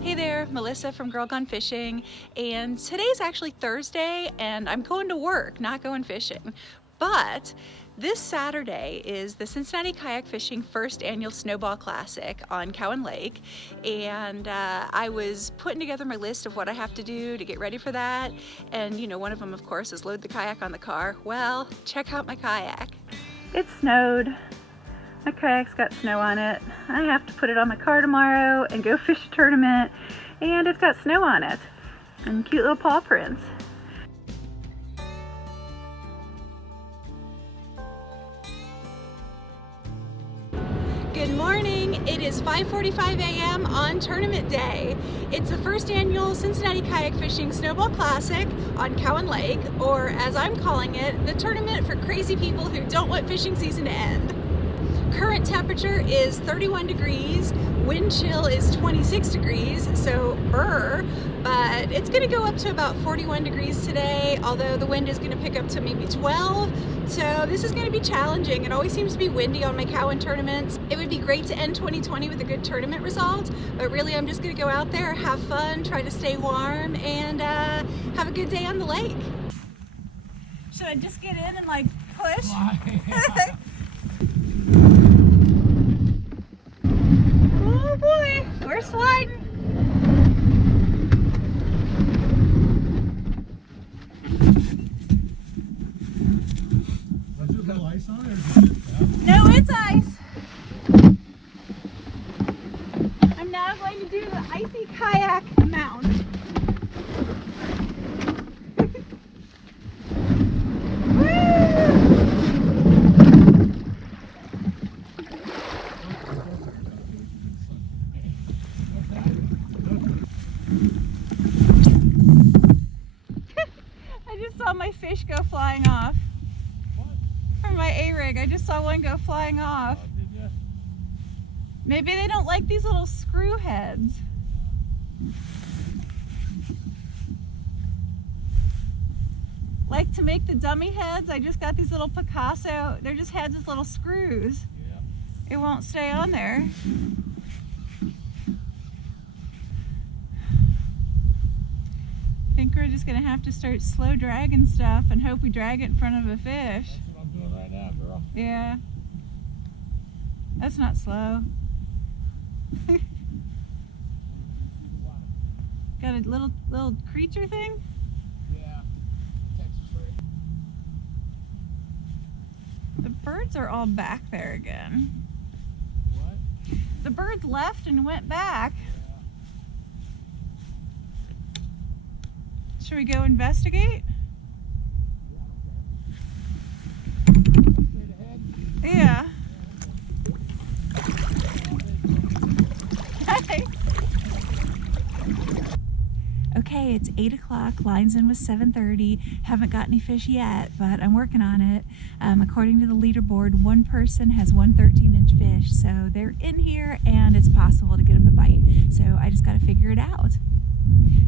Hey there, Melissa from GirlGoneFishing, and today's actually Thursday and I'm going to work, not going fishing. But this Saturday is the Cincinnati Kayak Fishing first annual Snowball Classic on Cowan Lake, and I was putting together my list of what I have to do to get ready for that, and you know, one of them of course is load the kayak on the car. Well, check out my kayak. It snowed. My kayak's got snow on it. I have to put it on my car tomorrow and go fish a tournament, and it's got snow on it and cute little paw prints. Good morning. It is 5:45 a.m. on tournament day. It's the first annual Cincinnati Kayak Fishing Snowball Classic on Cowan Lake, or as I'm calling it, the tournament for crazy people who don't want fishing season to end. Current temperature is 31 degrees, wind chill is 26 degrees, so but it's gonna go up to about 41 degrees today, although the wind is gonna pick up to maybe 12, so this is gonna be challenging. It always seems to be windy on my Cowan tournaments. It would be great to end 2020 with a good tournament result, but really I'm just gonna go out there, have fun, try to stay warm, and have a good day on the lake. Should I just get in and like push? Oh boy, we're sliding. Was there no ice on it? Or is it just No, it's ice. I'm now going to do the icy kayak mount. My fish go flying off. What? From my A-rig, I just saw one go flying off. Did you? Maybe they don't like these little screw heads. Like to make the dummy heads, I just got these little Picasso, they're just heads with little screws. Yeah. It won't stay on there. I think we're just gonna have to start slow dragging stuff and hope we drag it in front of a fish. That's what I'm doing right now, girl. Yeah. That's not slow. Got a little creature thing? Yeah. Texas rig. The birds are all back there again. What? The birds left and went back. Should we go investigate? Yeah. Okay, it's 8 o'clock, lines in was 7:30. Haven't got any fish yet, but I'm working on it. According to the leaderboard, one person has one 13-inch fish, so they're in here and it's possible to get them to bite. So I just got to figure it out.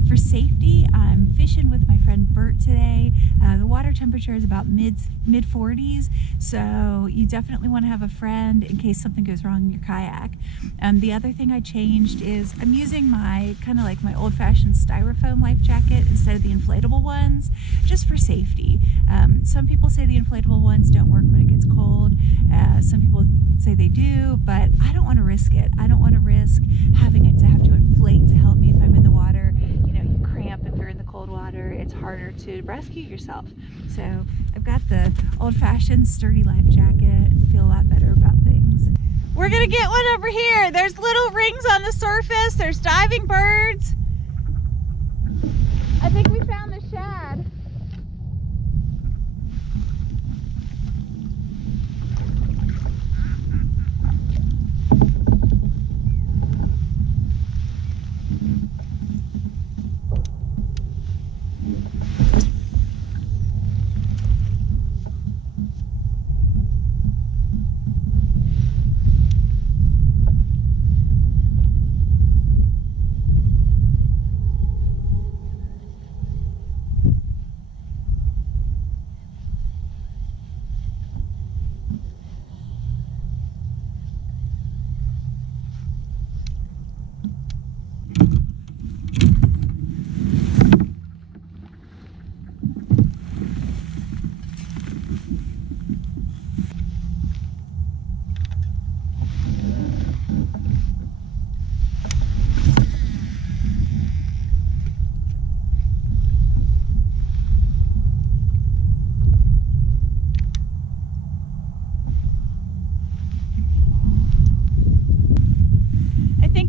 For safety, I'm fishing with my friend Bert today. The water temperature is about mid 40s, so you definitely want to have a friend in case something goes wrong in your kayak. The other thing I changed is I'm using my kind of like my old-fashioned styrofoam life jacket instead of the inflatable ones, just for safety. Some people say the inflatable ones don't work when it gets cold. Some people say they do, but I don't want to risk it. I don't want to risk having it to have to inflate to help me if I'm in the water. You know, you cramp if you're in the cold water. It's harder to rescue yourself. So I've got the old-fashioned sturdy life jacket. Feel a lot better about things. We're gonna get one over here. There's little rings on the surface. There's diving birds. I think we found the shad.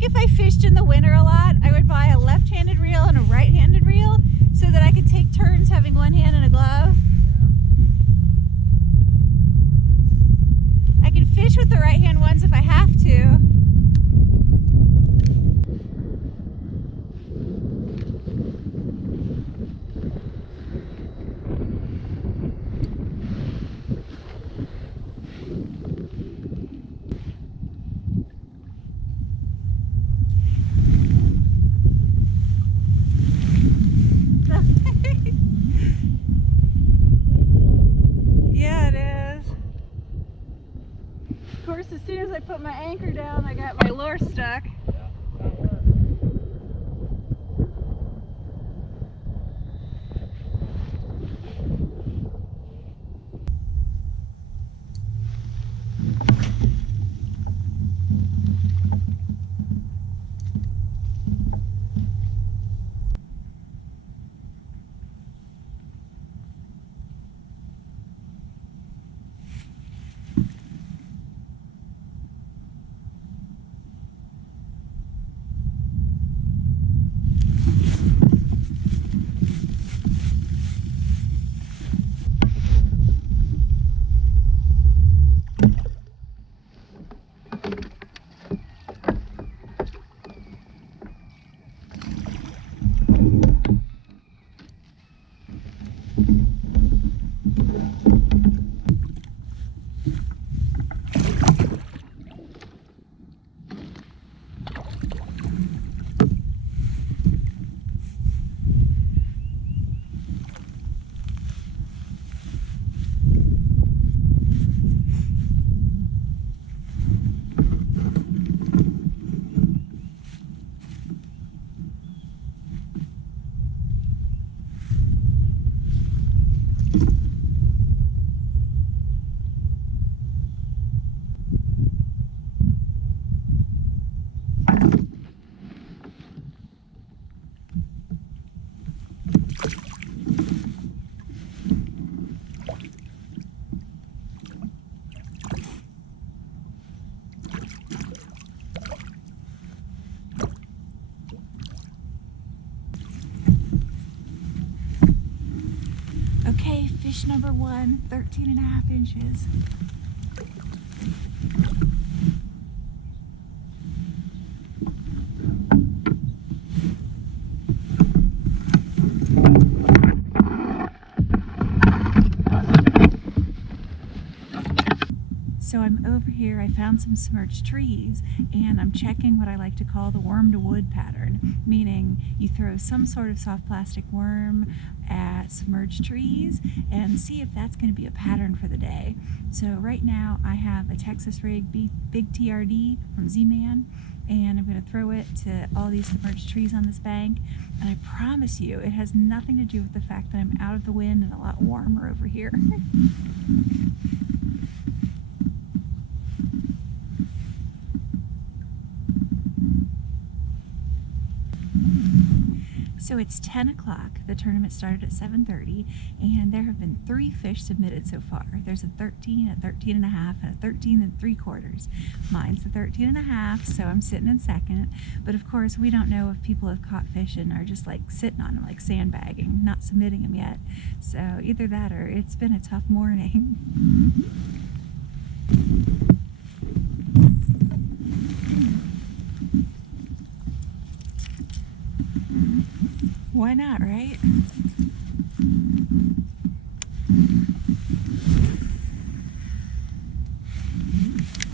think if I fished in the winter a lot, I would buy a left-handed reel and a right-handed reel so that I could take turns having one hand in a glove. I can fish with the right-hand ones if I have to. As soon as I put my anchor down, I got my lure stuck. Yeah, that works. Okay, fish number one, 13.5 inches. So I'm over here, I found some submerged trees, and I'm checking what I like to call the worm to wood pattern, meaning you throw some sort of soft plastic worm at submerged trees and see if that's going to be a pattern for the day. So right now I have a Texas rig big TRD from Z-Man, and I'm going to throw it to all these submerged trees on this bank, and I promise you it has nothing to do with the fact that I'm out of the wind and a lot warmer over here. So it's 10 o'clock, the tournament started at 7:30, and there have been 3 fish submitted so far. There's a 13, a 13.5, and a 13 3/4. Mine's the 13.5, so I'm sitting in second, but of course we don't know if people have caught fish and are just like sitting on them, like sandbagging, not submitting them yet. So either that or it's been a tough morning. Why not, right?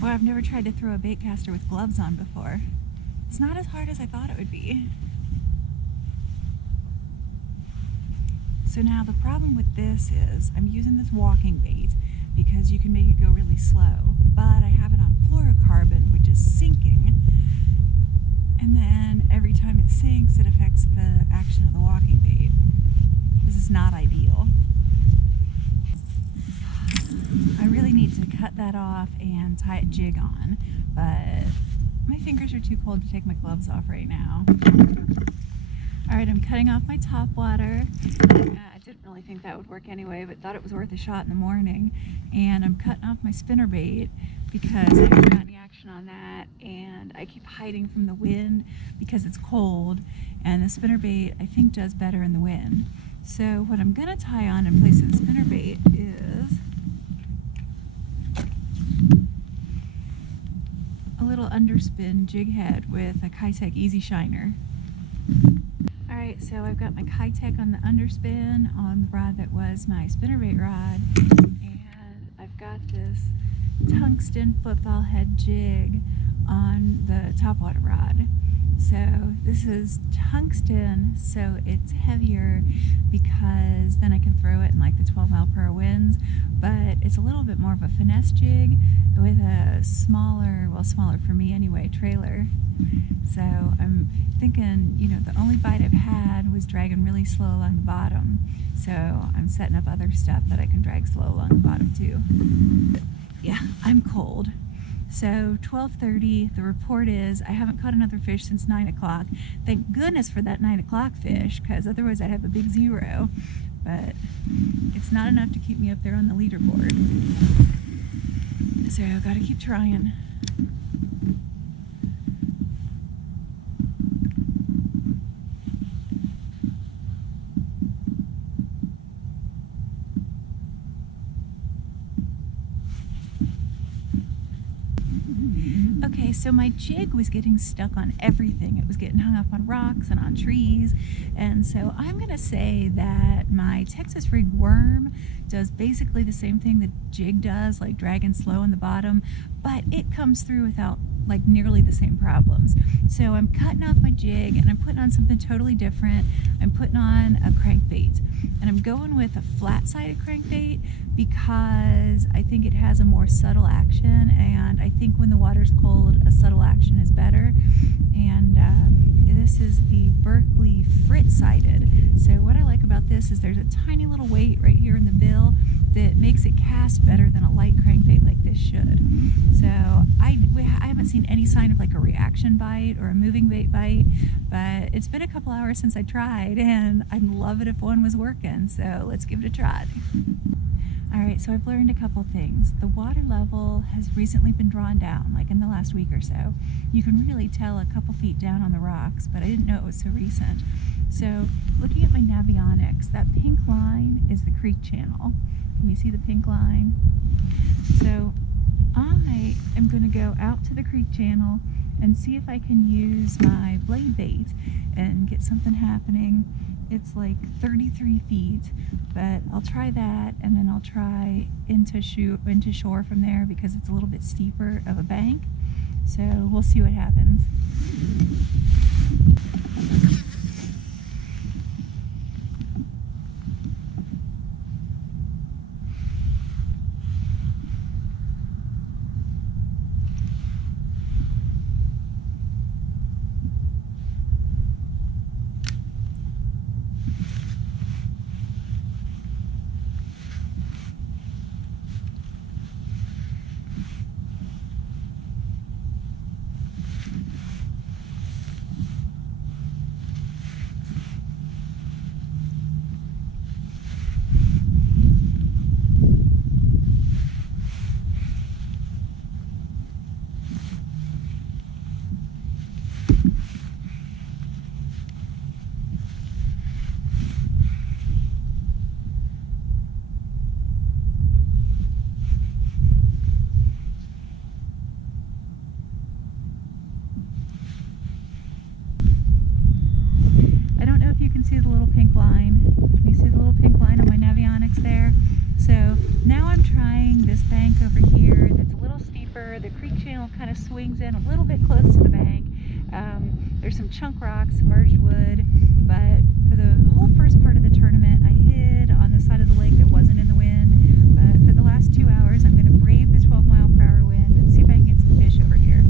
Well, I've never tried to throw a bait caster with gloves on before. It's not as hard as I thought it would be. So now the problem with this is I'm using this walking bait because you can make it go really slow, but I have it on fluorocarbon, which is sinking. And then every time it sinks, it affects the action of the walking bait. This is not ideal. I really need to cut that off and tie a jig on, but my fingers are too cold to take my gloves off right now. Alright, I'm cutting off my top water. I didn't really think that would work anyway, but thought it was worth a shot in the morning. And I'm cutting off my spinnerbait because I haven't got any action working on that, and I keep hiding from the wind because it's cold, and the spinnerbait I think does better in the wind. So what I'm gonna tie on in place of the spinnerbait is a little underspin jig head with a Kegg Easy Shiner. Alright, so I've got my Kegg on the underspin on the rod that was my spinnerbait rod, and I've got this tungsten football head jig on the topwater rod. So this is tungsten, so it's heavier because then I can throw it in like the 12-mile-per-hour winds, but it's a little bit more of a finesse jig with a smaller, well, smaller for me anyway, trailer. So I'm thinking, you know, the only bite I've had was dragging really slow along the bottom, so I'm setting up other stuff that I can drag slow along the bottom too. But yeah, I'm cold. So 12:30, the report is I haven't caught another fish since 9 o'clock. Thank goodness for that 9 o'clock fish, because otherwise I'd have a big 0. But it's not enough to keep me up there on the leaderboard. So I've got to keep trying. Okay, so my jig was getting stuck on everything. It was getting hung up on rocks and on trees, and so I'm gonna say that my Texas rig worm does basically the same thing the jig does, like dragging slow on the bottom, but it comes through without like nearly the same problems. So I'm cutting off my jig and I'm putting on something totally different. I'm putting on a crankbait, and I'm going with a flat-sided crankbait because I think it has a more subtle action, and I think when the water's cold, a subtle action is better. And this is the Berkeley frit-sided. So what I like about this is there's a tiny little weight right here in the bill that makes it cast better than a light crankbait like this should. So I haven't seen any sign of like a reaction bite or a moving bait bite, but it's been a couple hours since I tried, and I'd love it if one was working, so let's give it a try. Alright, so I've learned a couple things. The water level has recently been drawn down, like in the last week or so. You can really tell a couple feet down on the rocks, but I didn't know it was so recent. So, looking at my Navionics, that pink line is the creek channel. Can you see the pink line? So, I am going to go out to the creek channel and see if I can use my blade bait and get something happening. It's like 33 feet, but I'll try that, and then I'll try into shore from there because it's a little bit steeper of a bank. So we'll see what happens. See the little pink line. Can you see the little pink line on my Navionics there? So now I'm trying this bank over here that's a little steeper. The creek channel kind of swings in a little bit close to the bank. There's some chunk rocks, submerged wood, but for the whole first part of the tournament I hid on the side of the lake that wasn't in the wind, but for the last 2 hours I'm going to brave the 12-mile-per-hour wind and see if I can get some fish over here.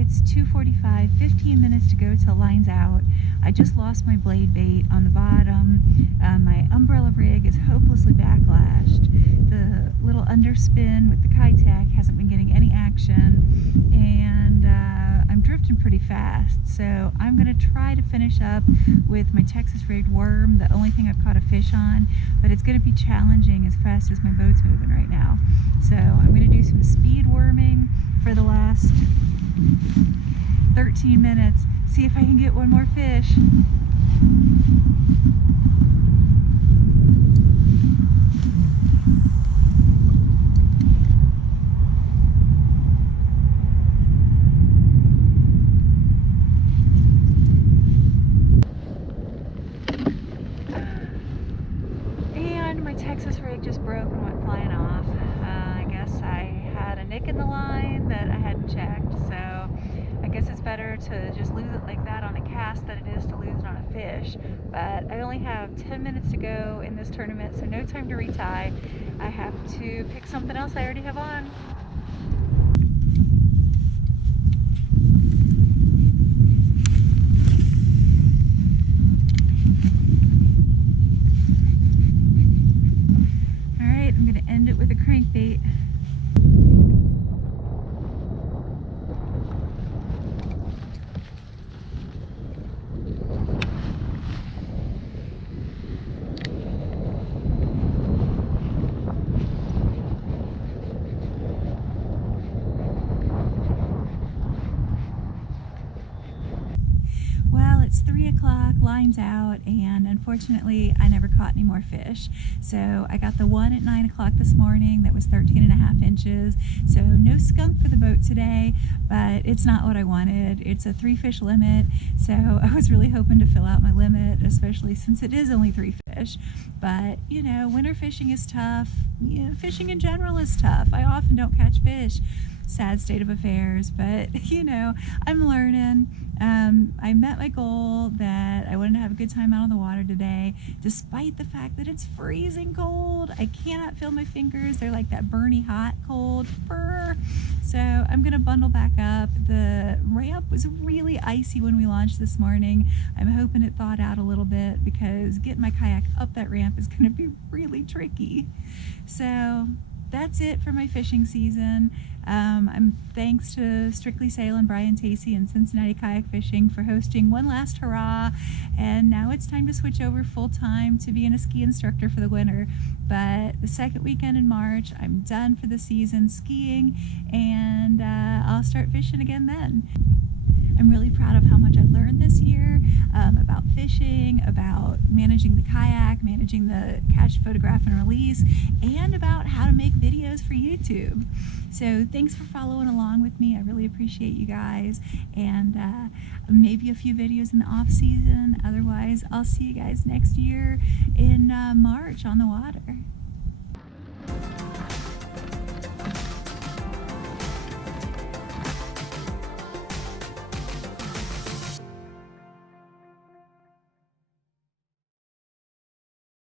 It's 2:45 have 15 minutes to go till line's out. I just lost my blade bait on the bottom. My umbrella rig is hopelessly backlashed. The little underspin with the Kitech hasn't been getting any action, and I'm drifting pretty fast. So I'm gonna try to finish up with my Texas rigged worm, the only thing I've caught a fish on, but it's gonna be challenging as fast as my boat's moving right now. So I'm gonna do some speed worming for the last 13 minutes, see if I can get one more fish. And my Texas rig just broke and went flying off. I guess I had a nick in the line that I hadn't checked, so I guess it's better to just lose it like that on a cast than it is to lose it on a fish. But I only have 10 minutes to go in this tournament, so no time to retie. I have to pick something else I already have on. Alright, I'm going to end it with a crankbait. Well, it's 3 o'clock, line's out, and unfortunately I never caught any more fish. So I got the one at 9 o'clock this morning that was 13.5 inches. So no skunk for the boat today, but it's not what I wanted. It's a 3 fish limit, so I was really hoping to fill out my limit, especially since it is only 3 fish. But you know, winter fishing is tough. You know, fishing in general is tough. I often don't catch fish. Sad state of affairs, but you know, I'm learning. I met my goal that I wanted to have a good time out on the water today, despite the fact that it's freezing cold. I cannot feel my fingers. They're like that burny hot cold. Brr. So I'm gonna bundle back up. The ramp was really icy when we launched this morning. I'm hoping it thawed out a little bit because getting my kayak up that ramp is gonna be really tricky. So that's it for my fishing season. I'm thanks to Strictly Sail and Brian Tacey and Cincinnati Kayak Fishing for hosting one last hurrah, and now it's time to switch over full-time to being a ski instructor for the winter. But the second weekend in March, I'm done for the season skiing, and I'll start fishing again then. I'm really proud of how much I learned this year about fishing, about managing the kayak, managing the catch, photograph, and release, and about how to make videos for YouTube. So thanks for following along with me. I really appreciate you guys, and maybe a few videos in the off season. Otherwise, I'll see you guys next year in March on the water.